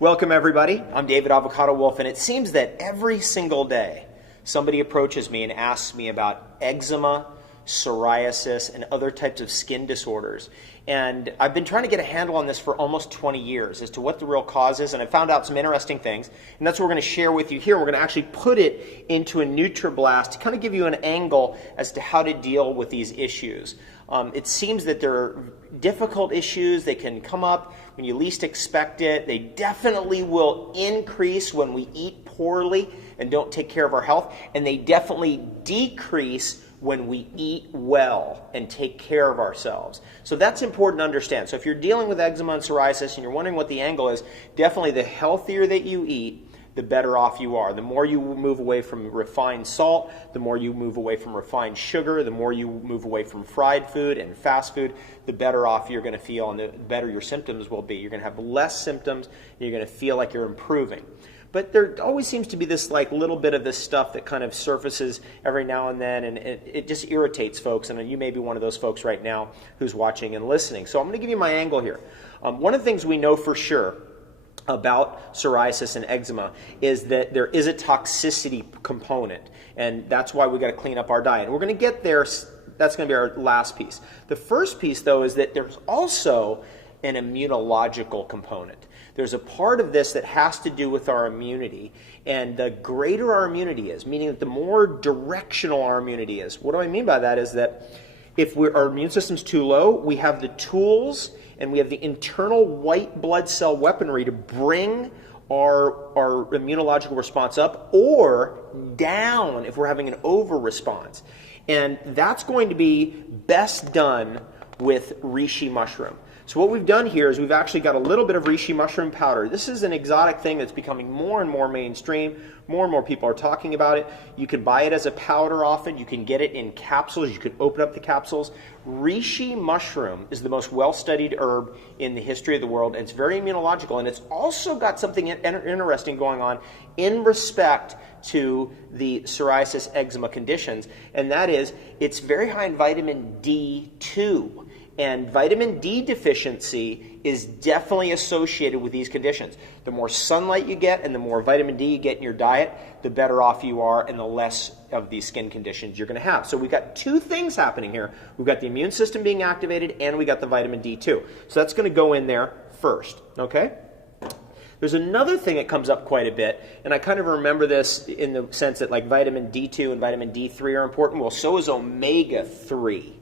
Welcome everybody. I'm David Avocado Wolf, and it seems that every single day somebody approaches me and asks me about eczema, psoriasis, and other types of skin disorders. And I've been trying to get a handle on this for almost 20 years as to what the real cause is, and I found out some interesting things, and that's what we're going to share with you here. We're going to actually put it into a NutriBlast to kind of give you an angle as to how to deal with these issues. It seems that they're difficult issues. They can come up when you least expect it. They definitely will increase when we eat poorly and don't take care of our health, and they definitely decrease when we eat well and take care of ourselves. So that's important to understand. So if you're dealing with eczema and psoriasis and you're wondering what the angle is, definitely the healthier that you eat, the better off you are. The more you move away from refined salt, the more you move away from refined sugar, the more you move away from fried food and fast food, the better off you're going to feel and the better your symptoms will be. You're going to have less symptoms and you're going to feel like you're improving. But there always seems to be this little bit of this stuff that kind of surfaces every now and then, and it just irritates folks, and you may be one of those folks right now who's watching and listening. So I'm going to give you my angle here. One of the things we know for sure about psoriasis and eczema is that there is a toxicity component, and that's why we got to clean up our diet. And we're going to get there. That's going to be our last piece. The first piece, though, is that there's also an immunological component. There's a part of this that has to do with our immunity, and the greater our immunity is, meaning that the more directional our immunity is. What do I mean by that is that if our immune system's too low, we have the tools and we have the internal white blood cell weaponry to bring our immunological response up or down if we're having an over response. And that's going to be best done with reishi mushroom. So what we've done here is we've actually got a little bit of reishi mushroom powder. This is an exotic thing that's becoming more and more mainstream. More and more people are talking about it. You can buy it as a powder often. You can get it in capsules. You can open up the capsules. Reishi mushroom is the most well-studied herb in the history of the world, and it's very immunological, and it's also got something interesting going on in respect to the psoriasis eczema conditions, and that is it's very high in vitamin D2. And vitamin D deficiency is definitely associated with these conditions. The more sunlight you get and the more vitamin D you get in your diet, the better off you are and the less of these skin conditions you're going to have. So we've got two things happening here. We've got the immune system being activated and we got the vitamin D too. So that's going to go in there first, okay? There's another thing that comes up quite a bit, and I kind of remember this in the sense that like vitamin D2 and vitamin D3 are important. Well, so is omega-3.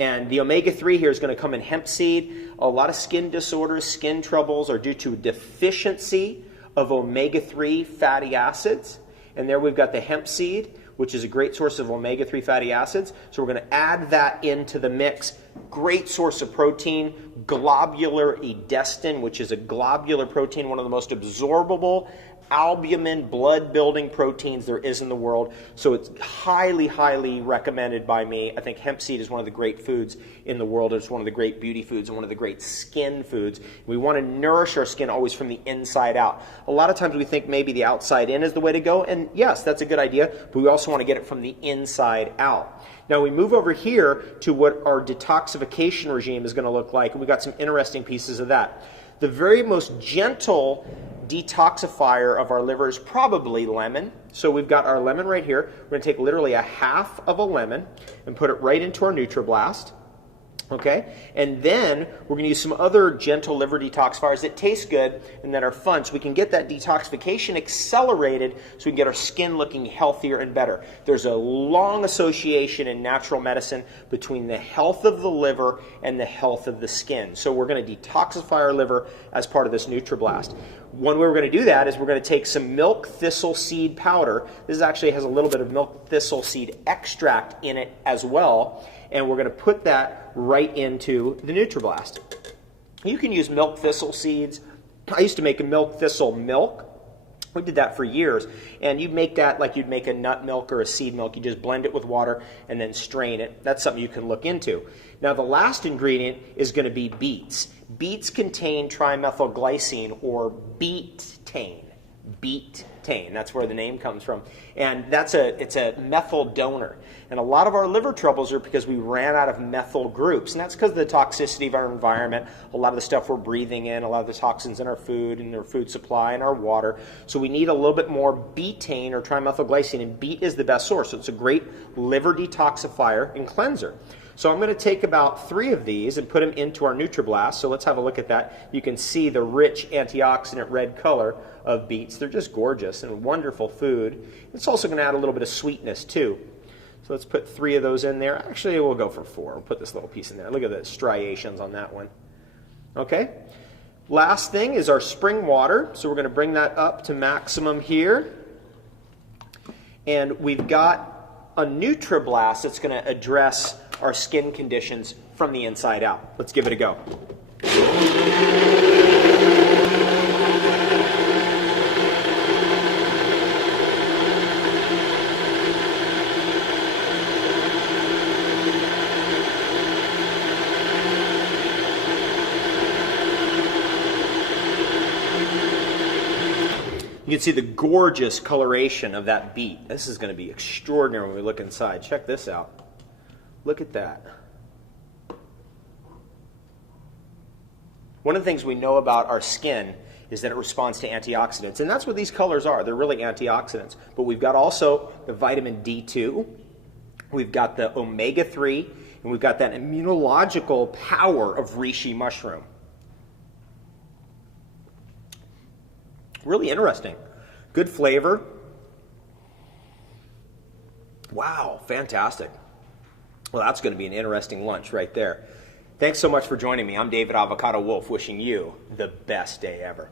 And the omega-3 here is going to come in hemp seed. A lot of skin disorders, skin troubles are due to deficiency of omega-3 fatty acids. And there we've got the hemp seed, which is a great source of omega-3 fatty acids. So we're going to add that into the mix. Great source of protein, globular edestin, which is a globular protein, one of the most absorbable albumin blood-building proteins there is in the world. So it's highly, highly recommended by me. I think hemp seed is one of the great foods in the world. It's one of the great beauty foods and one of the great skin foods. We want to nourish our skin always from the inside out. A lot of times we think maybe the outside in is the way to go, and yes, that's a good idea, but we also want to get it from the inside out. Now we move over here to what our detoxification regime is going to look like, and we've got some interesting pieces of that. The very most gentle detoxifier of our liver is probably lemon. So we've got our lemon right here. We're going to take literally a half of a lemon and put it right into our NutriBlast. Okay, and then we're going to use some other gentle liver detoxifiers that taste good and that are fun, so we can get that detoxification accelerated so we can get our skin looking healthier and better. There's a long association in natural medicine between the health of the liver and the health of the skin. So we're going to detoxify our liver as part of this NutriBlast. One way we're going to do that is we're going to take some milk thistle seed powder. This actually has a little bit of milk thistle seed extract in it as well. And we're going to put that right into the NutriBlast. You can use milk thistle seeds. I used to make a milk thistle milk. We did that for years. And you'd make that like you'd make a nut milk or a seed milk. You just blend it with water and then strain it. That's something you can look into. Now the last ingredient is going to be beets. Beets contain trimethylglycine or beatane. Betaine. That's where the name comes from. And it's a methyl donor. And a lot of our liver troubles are because we ran out of methyl groups. And that's because of the toxicity of our environment, a lot of the stuff we're breathing in, a lot of the toxins in our food and our food supply and our water. So we need a little bit more betaine or trimethylglycine, and beet is the best source. So it's a great liver detoxifier and cleanser. So I'm going to take about 3 of these and put them into our NutriBlast. So let's have a look at that. You can see the rich antioxidant red color of beets. They're just gorgeous and wonderful food. It's also going to add a little bit of sweetness too. So let's put 3 of those in there. Actually, we'll go for 4. We'll put this little piece in there. Look at the striations on that one. Okay. Last thing is our spring water. So we're going to bring that up to maximum here. And we've got a NutriBlast that's going to address our skin conditions from the inside out. Let's give it a go. You can see the gorgeous coloration of that beet. This is going to be extraordinary when we look inside. Check this out. Look at that. One of the things we know about our skin is that it responds to antioxidants, and that's what these colors are. They're really antioxidants. But we've got also the vitamin D2, we've got the omega-3, and we've got that immunological power of reishi mushroom. Really interesting. Good flavor. Wow, fantastic. Well, that's going to be an interesting lunch right there. Thanks so much for joining me. I'm David Avocado Wolf, wishing you the best day ever.